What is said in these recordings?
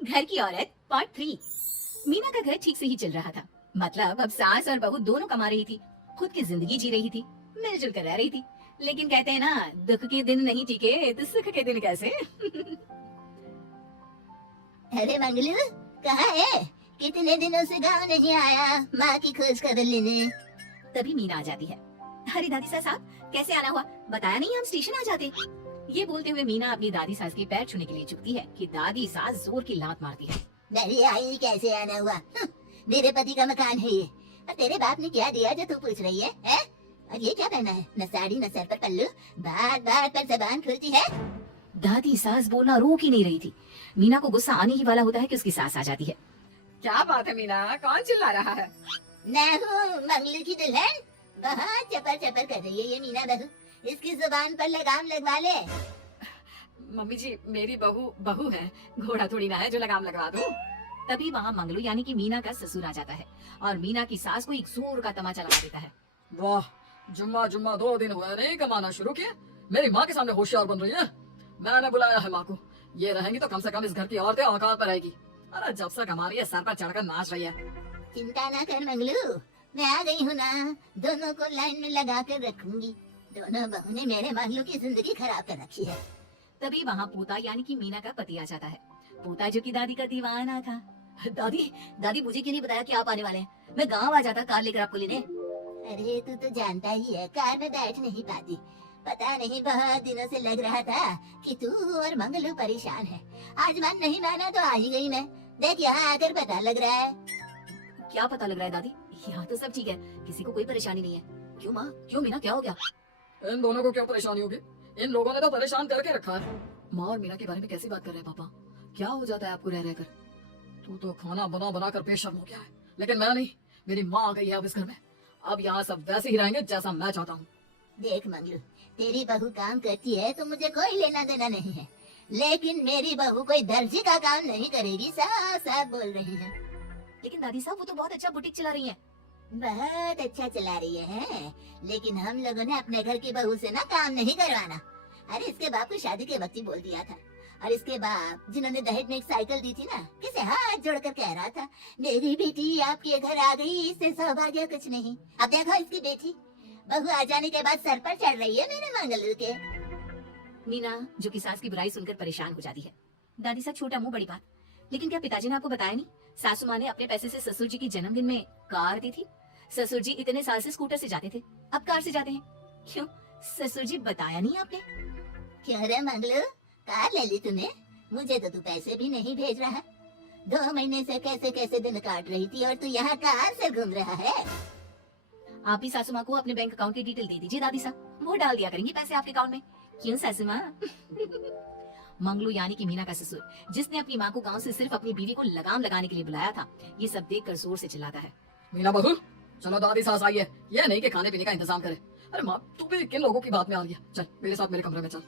घर की औरत पार्ट 3। मीना का घर ठीक से ही चल रहा था। मतलब अब सास और बहू दोनों कमा रही थी, खुद की जिंदगी जी रही थी, मिलजुल कर रह रही थी। लेकिन कहते हैं ना, दुख के दिन नहीं टिके तो सुख के दिन कैसे। अरे मंगलू, कहाँ है? कितने दिनों से गांव नहीं आया माँ की खोज खबर लेने। तभी मीना आ जाती है। अरे दादी साहब, कैसे आना हुआ? बताया नहीं हम स्टेशन आ जाते। ये बोलते हुए मीना अपनी दादी सास के पैर छूने के लिए झुकती है कि दादी सास जोर की लात मारती है। मेरी आई कैसे आना हुआ? मेरे पति का मकान है ये। और तेरे बाप ने क्या दिया जो तू पूछ रही है? और ये क्या पहना है? न साड़ी न सर पर पल्लू, बात बात पर जबान खुलती है। दादी सास बोलना रोक ही नहीं रही थी। मीना को गुस्सा आने ही वाला होता है कि उसकी सास आ जाती है। क्या बात है मीना, कौन चिल्ला रहा है? मैं हूँ मंगलू की दुल्हन। बहुत चपर चपर कर रही है ये मीना बहू। इसकी जुबान पर लगाम लगवा ले। मम्मी जी, मेरी बहू है, घोड़ा थोड़ी ना है जो लगाम लगवा दूं। तभी वहाँ मंगलू यानी कि मीना का ससुर आ जाता है और मीना की सास को एक जोर का तमाचा लगा देता है। वाह, जुम्मा 2 दिन हुआ नहीं कमाना शुरू किया, मेरी माँ के सामने होशियार बन रही है। मैंने बुलाया है माँ को, ये रहेंगी तो कम से कम इस घर की औरतें औकात पर रहेगी। अरे जब से कमा रही है सर पर चढ़कर नाच रही है। चिंता ना कर मंगलू, मैं आ गई हूँ ना। दोनों को लाइन में लगा कर रखूंगी। दोनों बहू ने मेरे मंगलू की जिंदगी खराब कर रखी है। तभी वहाँ पोता यानी कि मीना का पति आ जाता है। पोता जो कि दादी का दीवाना था। दादी दादी मुझे क्यों नहीं बताया कि आप आने वाले हैं? मैं गाँव आ जाता कार लेकर आपको लेने। अरे तू तो जानता ही है, कार में बैठ नहीं पाती। पता नहीं बहुत दिनों से लग रहा था कि तू और मंगलू परेशान है। आज मन नहीं माना तो आ ही गई मैं। देख यहाँ आकर पता लग रहा है। क्या पता लग रहा है दादी? यहाँ तो सब ठीक है, किसी को कोई परेशानी नहीं है। क्यों माँ, क्यों मीना, क्या हो गया? इन दोनों को क्या परेशानी होगी? इन लोगों ने तो परेशान करके रखा है। माँ और मीना के बारे में कैसी बात कर रहे हैं पापा? क्या हो जाता है आपको रह रहकर? तू तो खाना बना बना कर बेशर्म हो गया है, लेकिन मैं नहीं। मेरी माँ आ गई है अब इस घर में। अब यहाँ सब वैसे ही रहेंगे जैसा मैं चाहता हूँ। देख मंगलू, तेरी बहू काम करती है तो मुझे कोई लेना देना नहीं है, लेकिन मेरी बहू कोई दर्जी का काम नहीं करेगी। साफ साफ बोल रही है। लेकिन दादी साहब, वो तो बहुत अच्छा बुटीक चला रही हैं। बहुत अच्छा चला रही है, लेकिन हम लोगों ने अपने घर की बहू से ना काम नहीं करवाना। अरे इसके बाप को शादी के वक्त ही बोल दिया था। और इसके बाप जिन्होंने दहेज में एक साइकिल दी थी ना, किसे हाथ जोड़कर कह रहा था, मेरी बेटी आपके घर आ गई, इससे सौभाग्य कुछ नहीं। अब देखो इसकी बेटी बहू आ जाने के बाद सर पर चढ़ रही है मेरे मंगलू के। मीना जो कि सास की बुराई सुनकर परेशान हो जाती है। दादी साहब, छोटा मुंह बड़ी बात। लेकिन क्या पिताजी ने आपको बताया नहीं? सासू माँ ने अपने पैसे से ससुर जी की जन्मदिन में कार दी थी। ससुर जी इतने साल से स्कूटर से जाते थे, अब कार से जाते हैं। क्यों ससुर जी, बताया नहीं आपने? क्यों रे मंगलू, कार ले ली तूने? मुझे तो तू पैसे भी नहीं भेज रहा। 2 महीने से कैसे कैसे दिन काट रही थी और तू यहाँ कार से घूम रहा है। आप ही सासू माँ को अपने बैंक अकाउंट की डिटेल दे दीजिए दादी साहब, वो डाल दिया करेंगी पैसे आपके अकाउंट में। क्यों सासू माँ? मंगलू यानी कि मीना का ससुर, जिसने अपनी माँ को गांव से सिर्फ अपनी बीवी को लगाम लगाने के लिए बुलाया था, ये सब देखकर जोर से चिल्लाता है। मीना बहू, चलो दादी सास आई है, ये नहीं कि खाने पीने का इंतजाम करे। अरे माँ, तू भी किन लोगों की बात में आ रही है? चल मेरे साथ मेरे कमरे में चल।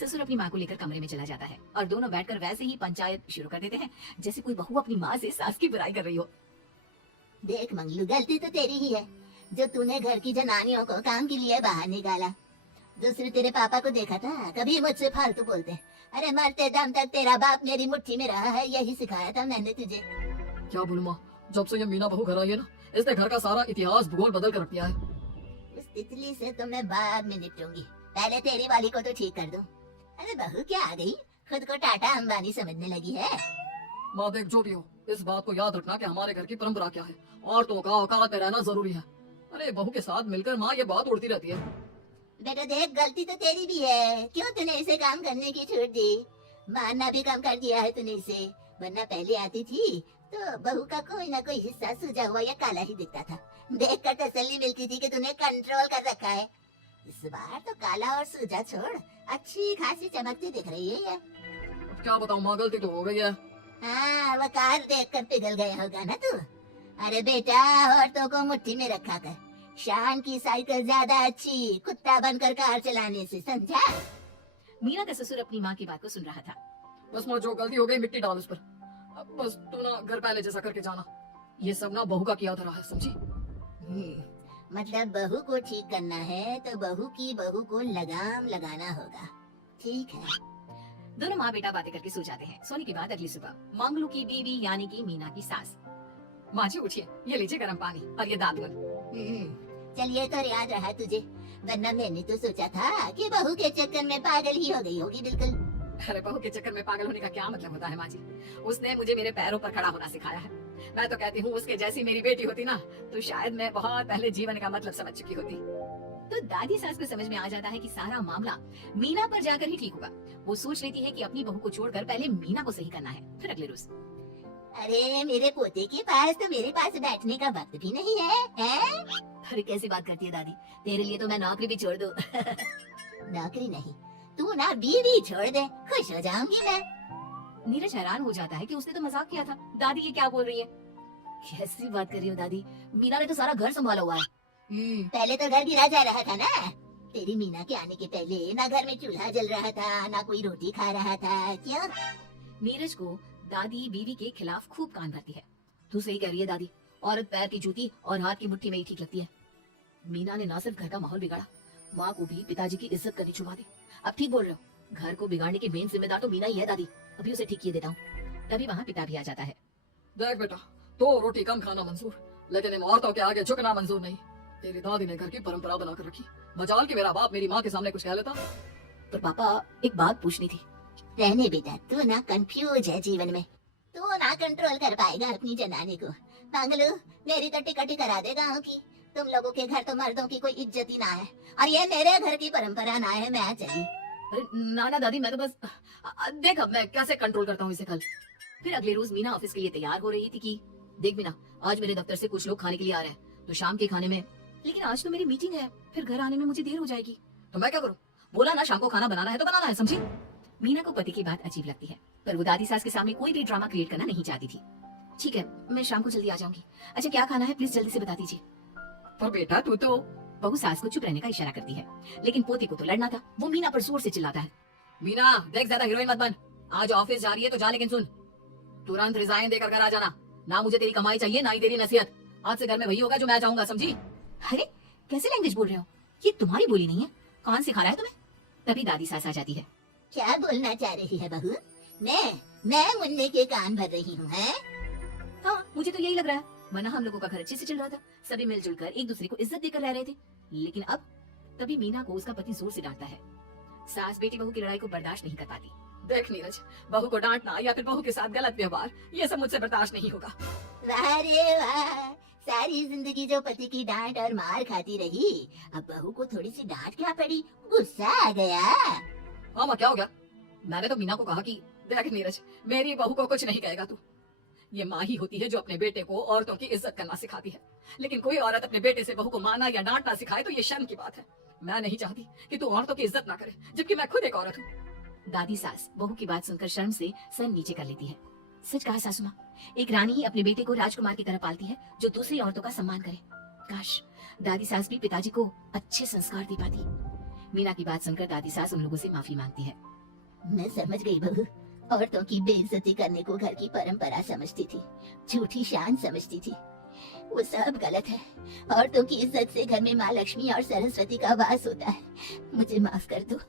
ससुर अपनी माँ को लेकर कमरे में चला जाता है और दोनों बैठकर वैसे ही पंचायत शुरू कर देते हैं, जैसे कोई बहू अपनी माँ से सास की बुराई कर रही हो। देख मंगलू, गलती तो तेरी ही है जो तूने घर की जनानियों को काम के लिए बाहर निकाला। दूसरे तेरे पापा को देखा था, कभी मुझसे फालतू बोलते। अरे मरते दम तक तेरा बाप मेरी मुट्ठी में रहा है, यही सिखाया था मैंने तुझे। क्या बोलूं माँ, जब से ये मीना बहू घर आई है ना, इसने घर का सारा इतिहास भूगोल बदल कर रख दिया है। उस तितली से तो मैं बाद में निपटूंगी, पहले तेरी वाली को तो ठीक कर दूं। अरे बहू क्या आ गई, खुद को टाटा अंबानी समझने लगी है। माँ देख, जो भी हो, इस बात को याद रखना कि हमारे घर की परंपरा क्या है, औरतों का औकात में रहना जरूरी है। अरे बहू के साथ मिलकर माँ ये बात उड़ती रहती है। बेटा देख, गलती तो तेरी भी है, क्यों तूने इसे काम करने की छूट दी? मारना भी कम कर दिया है तूने इसे, वरना पहले आती थी तो बहू का कोई ना कोई हिस्सा सूजा हुआ या काला ही दिखता था। देख कर तसल्ली मिलती थी कि तूने कंट्रोल कर रखा है। इस बार तो काला और सूजा छोड़, अच्छी खासी चमकती दिख रही है। अब क्या बताऊँ माँ, गलती तो हो गई है। हाँ, वो कार देख कर पिघल गया होगा ना तू। अरे बेटा, औरतों को मुट्ठी में रखा कर। शान की साइकिल ज्यादा अच्छी, कुत्ता बनकर कार चलाने से, समझा? मीना का ससुर अपनी माँ की बात को सुन रहा था। बस माँ, जो गलती हो गई मिट्टी डाल उस पर। अब बस तू ना घर पहले जैसा करके जाना। ये सब ना बहू का किया धरा है, समझी? मतलब बहू को ठीक करना है तो बहू की बहू को लगाम लगाना होगा। ठीक है। दोनों माँ बेटा बातें करके सो जाते हैं। सोने के बाद अगली सुबह मंगलू की बीवी यानी कि मीना की सास, माँ जी उठिए, ये लीजिए गर्म पानी और ये दातुन। चलिए तो याद रहा तुझे, वरना मैंने तो सोचा था कि बहू के चक्कर में पागल ही हो गई होगी बिल्कुल। अरे बहू के चक्कर में पागल होने का क्या मतलब होता है माँ जी? उसने मुझे मेरे पैरों पर खड़ा होना सिखाया है। मैं तो कहती हूँ उसके जैसी मेरी बेटी होती ना तो शायद मैं बहुत पहले जीवन का मतलब समझ चुकी होती। तो दादी सास को समझ में आ जाता है कि सारा मामला मीना पर जाकर ही ठीक होगा। वो सोच लेती है कि अपनी बहू को छोड़कर पहले मीना को सही करना है। फिर अगले रोज, अरे मेरे पोते के पास तो मेरे पास बैठने का वक्त भी नहीं है? अरे कैसी बात करती है दादी, तेरे लिए तो मैं नौकरी भी छोड़ दूं। नौकरी नहीं, तू ना बीवी छोड़ दे, खुश हो जाऊंगी मैं। नीरज हैरान हो जाता है कि उसने तो मजाक किया था। दादी ये क्या बोल रही है? कैसी बात कर रही हो दादी, मीना ने तो सारा घर संभाला हुआ है। पहले तो घर गिरा जा रहा था ना। तेरी मीना के आने के पहले ना घर में चूल्हा जल रहा था, ना कोई रोटी खा रहा था। क्यों? नीरज को दादी बीवी के खिलाफ खूब कान भरती है। तू सही कह रही है दादी, औरत पैर की जूती और हाथ की मुट्ठी में ही ठीक लगती है। मीना ने ना सिर्फ घर का माहौल बिगाड़ा, माँ को भी पिताजी की इज्जत करनी छुपा दी। अब ठीक बोल रहे हो, घर को बिगाड़ने की मेन जिम्मेदार तो मीना ही है दादी। अभी उसे ठीक किए देता हूँ। तभी वहाँ पिता भी आ जाता है। देख बेटा, तो रोटी कम खाना मंजूर, लेकिन इन औरतों के आगे झुकना मंजूर नहीं। तेरी दादी ने घर की परंपरा बनाकर रखी, मजाल कि मेरा बाप मेरी माँ के सामने कुछ कह लेता। पर पापा एक बात पूछनी थी। रहने बेटा, तू ना कंफ्यूज है जीवन में, तू ना कंट्रोल कर पाएगा अपनी जनानी को। मंगलू, मेरी तो टिकट ही करा दे गाँव की। तुम लोगों के घर तो मर्दों की कोई इज्जत ही ना है, और ये मेरे घर की परंपरा ना है। मैं चली। अरे ना दादी, मैं तो बस देख अब मैं कैसे कंट्रोल करता हूँ इसे कल। फिर अगले रोज मीना ऑफिस के लिए तैयार हो रही थी कि देख मीना, आज मेरे दफ्तर से कुछ लोग खाने के लिए आ रहे हैं, तो शाम के खाने में, लेकिन आज तो मेरी मीटिंग है, फिर घर आने में मुझे देर हो जाएगी। तो मैं क्या करूँ? बोला ना शाम को खाना बनाना है तो बनाना है, समझी? मीना को पति की बात अजीब लगती है, पर वो दादी सास के सामने कोई भी ड्रामा क्रिएट करना नहीं चाहती थी। ठीक है, मैं शाम को जल्दी आ जाऊंगी। अच्छा क्या खाना है प्लीज जल्दी से बता दीजिए। पर बेटा तू तो। बहू सास को चुप रहने का इशारा करती है, लेकिन पोती को तो लड़ना था। वो मीना पर जोर से चिल्लाता है। मीना देख, ज्यादा हीरोइन मत बन। आज ऑफिस जा रही है तो जा, लेकिन सुन, तुरंत रिजाइन देकर घर आ जाना। ना मुझे तेरी कमाई चाहिए, ना ही तेरी नसीहत। आज से घर में वही होगा जो मैं चाहूंगा, समझी? अरे कैसे लैंग्वेज बोल रहे हो, ये तुम्हारी बोली नहीं है, कौन सिखा रहा है तुम्हें? तभी दादी सास आ जाती है। क्या बोलना चाह रही है बहू? मैं मुन्ने के कान भर रही हूँ, है? हाँ मुझे तो यही लग रहा है, वरना हम लोगों का घर अच्छे से चल रहा था, सभी मिलजुल कर एक दूसरे को इज्जत देकर रह रहे थे। लेकिन अब तभी मीना को उसका पति जोर से डांटता है। सास बेटी बहू की लड़ाई को बर्दाश्त नहीं कर पाती। देख नीरज, बहू को डांटना या फिर बहू के साथ गलत व्यवहार, ये सब मुझसे बर्दाश्त नहीं होगा। वाह रे वाह, सारी जिंदगी जो पति की डांट और मार खाती रही, अब बहू को थोड़ी सी डांट क्या पड़ी, गुस्सा आ गया। हाँ माँ, क्या हो गया? मैंने तो मीना को कहा कि देख नीरज, मेरी बहू को कुछ नहीं कहेगा तू। ये माँ ही होती है जो अपने बेटे को औरतों की इज्जत करना सिखाती है, लेकिन कोई औरत अपने बेटे से बहू को मारना या डांटना सिखाए तो ये शर्म की बात है। मैं नहीं चाहती कि तू औरतों की इज्जत ना करे, जबकि मैं खुद एक औरत हूँ। दादी सास बहू की बात सुनकर शर्म से सर नीचे कर लेती है। सच कहा सासू माँ, एक रानी ही अपने बेटे को राजकुमार की तरह पालती है जो दूसरी औरतों का सम्मान करे। काश दादी सास भी पिताजी को अच्छे संस्कार दे पाती। मीना की बात सुनकर दादी सास उन लोगों से माफी मांगती है। मैं समझ गई बहू, औरतों की बेइज्जती करने को घर की परंपरा समझती थी, झूठी शान समझती थी। वो सब गलत है। औरतों की इज्जत से घर में माँ लक्ष्मी और सरस्वती का वास होता है। मुझे माफ कर दो।